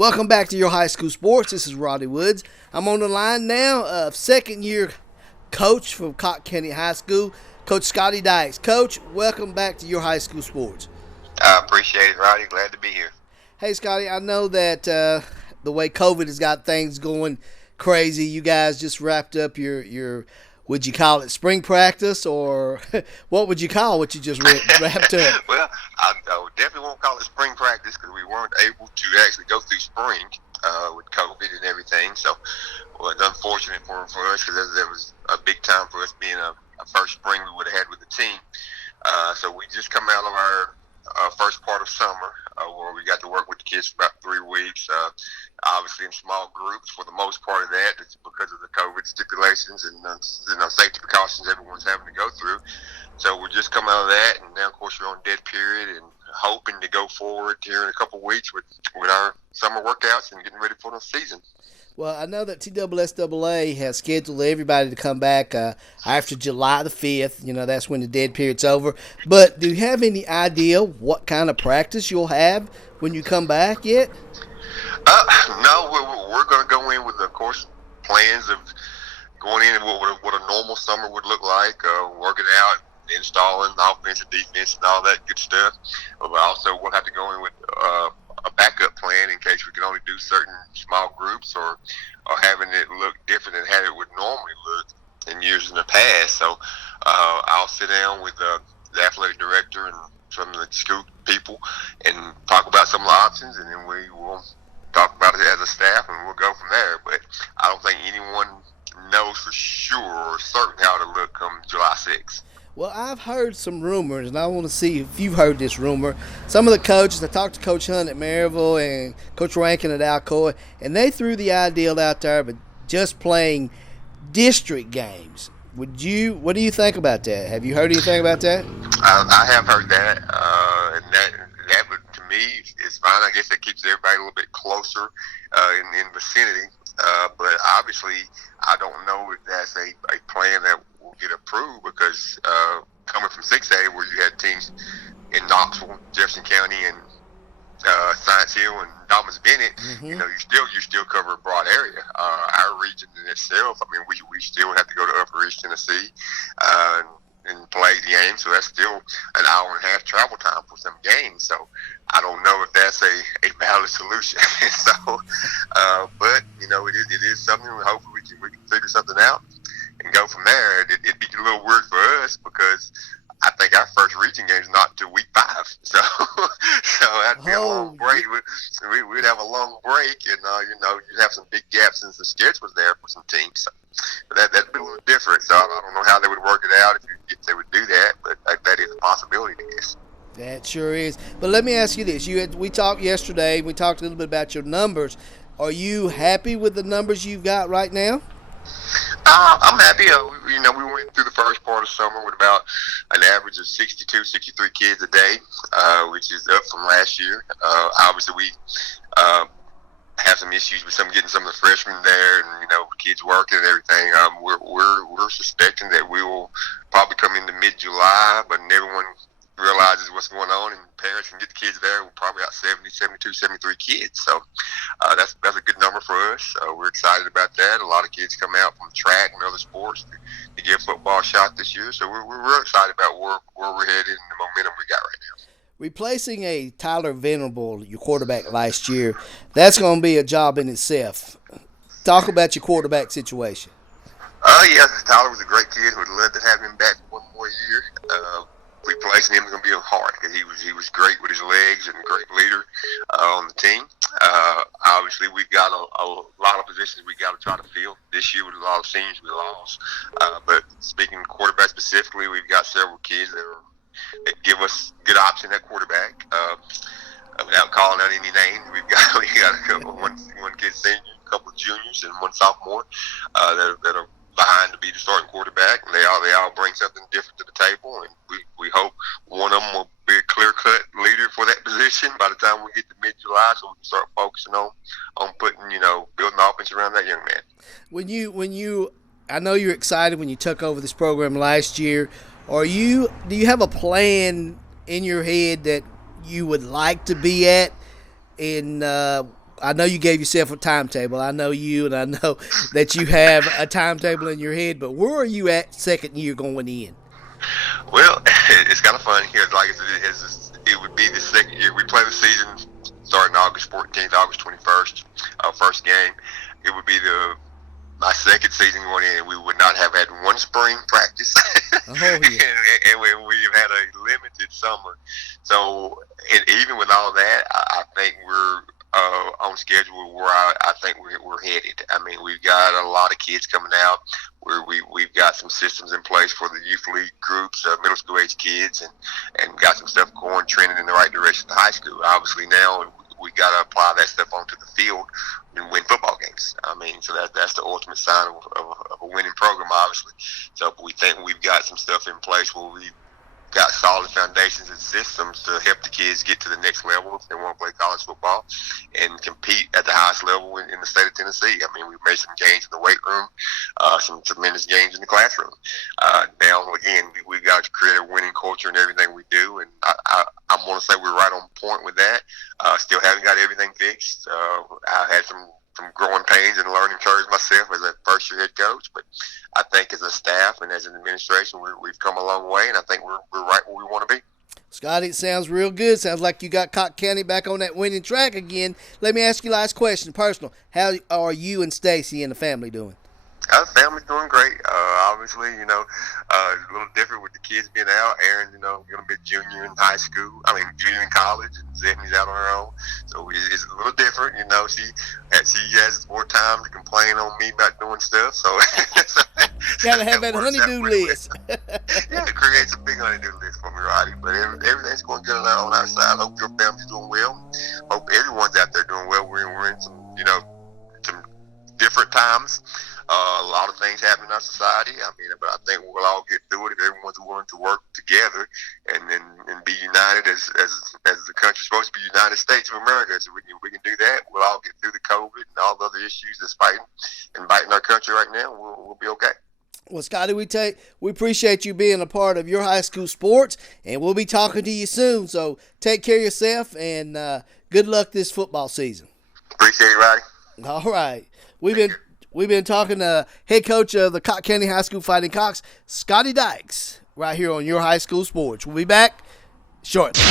Welcome back to your high school sports. This is Roddy Woods. I'm on the line now of second-year coach from Cocke County High School, Coach Scotty Dykes. Coach, welcome back to your high school sports. I appreciate it, Roddy. Glad to be here. Hey, Scotty, I know that the way COVID has got things going crazy, you guys just wrapped up your would you call it spring practice, or what would you call what you just wrapped up? Well, I definitely won't call it spring practice because we weren't able to actually go through spring with COVID and everything. So, well, it's unfortunate for us because that was a big time for us being a first spring we would have had with the team. So we just come out of our first part of summer where we got to work with the kids for about 3 weeks. Obviously in small groups for the most part of that. It's because of the COVID stipulations and safety precautions everyone's having to go through. So we're just coming out of that, and now of course we're on dead period and hoping to go forward here in a couple of weeks with our summer workouts and getting ready for the season. Well, I know that TSSAA has scheduled everybody to come back after July the 5th. You know, that's when the dead period's over. But do you have any idea what kind of practice you'll have when you come back yet? No, we're going to go in with, of course, plans of going in and what a normal summer would look like, working out, installing the offense and defense and all that good stuff. But also we'll have to go in with a backup plan in case we can only do certain small groups or having it look different than how it would normally look in years in the past. So I'll sit down with the athletic director and some of the school people and talk about some of the options, and then we will talk about it as a staff, and we'll go from there. But I don't think anyone knows for sure or certain how it'll look come July 6th. Well, I've heard some rumors, and I want to see if you've heard this rumor. Some of the coaches, I talked to Coach Hunt at Maryville and Coach Rankin at Alcoa, and they threw the idea out there of just playing district games. What do you think about that? Have you heard anything about that? I have heard that, and that would, to me, is fine. I guess it keeps everybody a little bit closer in vicinity. But obviously, I don't know if that's a plan that will get approved because coming from 6A, where you had teams in Knoxville, Jefferson County, and Science Hill and Dobbins Bennett, you know, you still cover a broad area. Our region in itself, I mean, we still would have to go to Upper East Tennessee and play the game, so that's still an hour and a half travel time for some games. So I don't know if that's a valid solution. So, but you know, it is something. Hopefully we can figure something out and go from there. It'd be a little weird for us because I think our first region game is not until week 5. So that'd be a long break. We'd have a long break, and you know, you'd have some big gaps in the schedules there for some teams. So that'd be a little different. So I don't know how they would work it out if they would do that, but that is a possibility, I guess. That sure is. But let me ask you this: we talked yesterday. We talked a little bit about your numbers. Are you happy with the numbers you've got right now? I'm happy. You know, we went through the first part of summer with about an average of 62, 63 kids a day, which is up from last year. Obviously, we have some issues with getting some of the freshmen there, and you know, kids working and everything. We're suspecting that we will probably come into mid-July, but everyone realizes what's going on, and parents can get the kids there. We're probably out 70, 72, 73 kids. So that's a good number for us. We're excited about that. A lot of kids come out from track and other sports to give football a shot this year. So we're real excited about where we're headed and the momentum we got right now. Replacing a Tyler Venerable, your quarterback last year, that's going to be a job in itself. Talk about your quarterback situation. Yeah, Tyler was a great kid. We'd love to have him back one more year. Replacing him is going to be hard because he was great with his legs and a great leader on the team. Obviously, we've got a lot of positions we got to try to fill this year with a lot of seniors we lost. But speaking quarterback specifically, we've got several kids that give us good option at quarterback. Without calling out any names, we got a couple, one kid senior, a couple of juniors, and one sophomore that are behind to be the starting quarterback, and they all bring something different to the table, and we hope one of them will be a clear-cut leader for that position by the time we get to mid-July, so we can start focusing on putting, building the offense around that young man. When you I know you're excited when you took over this program last year. Do you have a plan in your head that you would like to be at in I know you gave yourself a timetable. I know you, and I know that you have a timetable in your head. But where are you at second year going in? Well, it's kind of fun here. Like it would be the second year. We play the season starting August 14th, August 21st, first game. It would be my second season going in. We would not have had one spring practice, Oh, yeah. and we've had a limited summer. So, and even with all that, I think we're on schedule where I think we're headed. I mean, we've got a lot of kids coming out. We've got some systems in place for the youth league groups, middle school age kids, and got some stuff going, trending in the right direction to high school. Obviously now we got to apply that stuff onto the field and win football games. I mean, so that's the ultimate sign of a winning program, obviously. So we think we've got some stuff in place where we've got solid foundations and systems to help the kids get to the next level if they want to play college football and compete at the highest level in the state of Tennessee. I mean, we've made some gains in the weight room, some tremendous gains in the classroom. Now, again, we've got to create a winning culture in everything we do, and I want to say we're right on point with that. Still haven't got everything fixed. I had some growing pains and learning curves myself as a first-year head coach, but I think as a staff and as an administration, we've come a long way, and I think we're right where we want to be. Scotty, it sounds real good. Sounds like you got Cocke County back on that winning track again. Let me ask you last question, personal. How are you and Stacy and the family doing? Our family's doing great. Obviously, a little different with the kids being out. Aaron's, going to be a junior in junior in college, and Zedney's out on her own. So it's a little different, She has more time to complain on me about doing stuff. So gotta have that honeydew list. Yeah, it creates a big honeydew list for me, Roddy. But everything's going good on our side. I hope your family's doing well. Hope everyone's out there doing well. We're in some, some different times. A lot of things happen in our society. But I think we'll all get through it if everyone's willing to work together and be united as the country's supposed to be, United States of America. So we can do that. We'll all get through the COVID and all the other issues that's biting our country right now. We'll be okay. Well, Scotty, we appreciate you being a part of your high school sports, and we'll be talking to you soon. So take care of yourself, and good luck this football season. Appreciate it, Roddy. All right. We've been talking to head coach of the Cocke County High School Fighting Cocks, Scotty Dykes, right here on Your High School Sports. We'll be back shortly.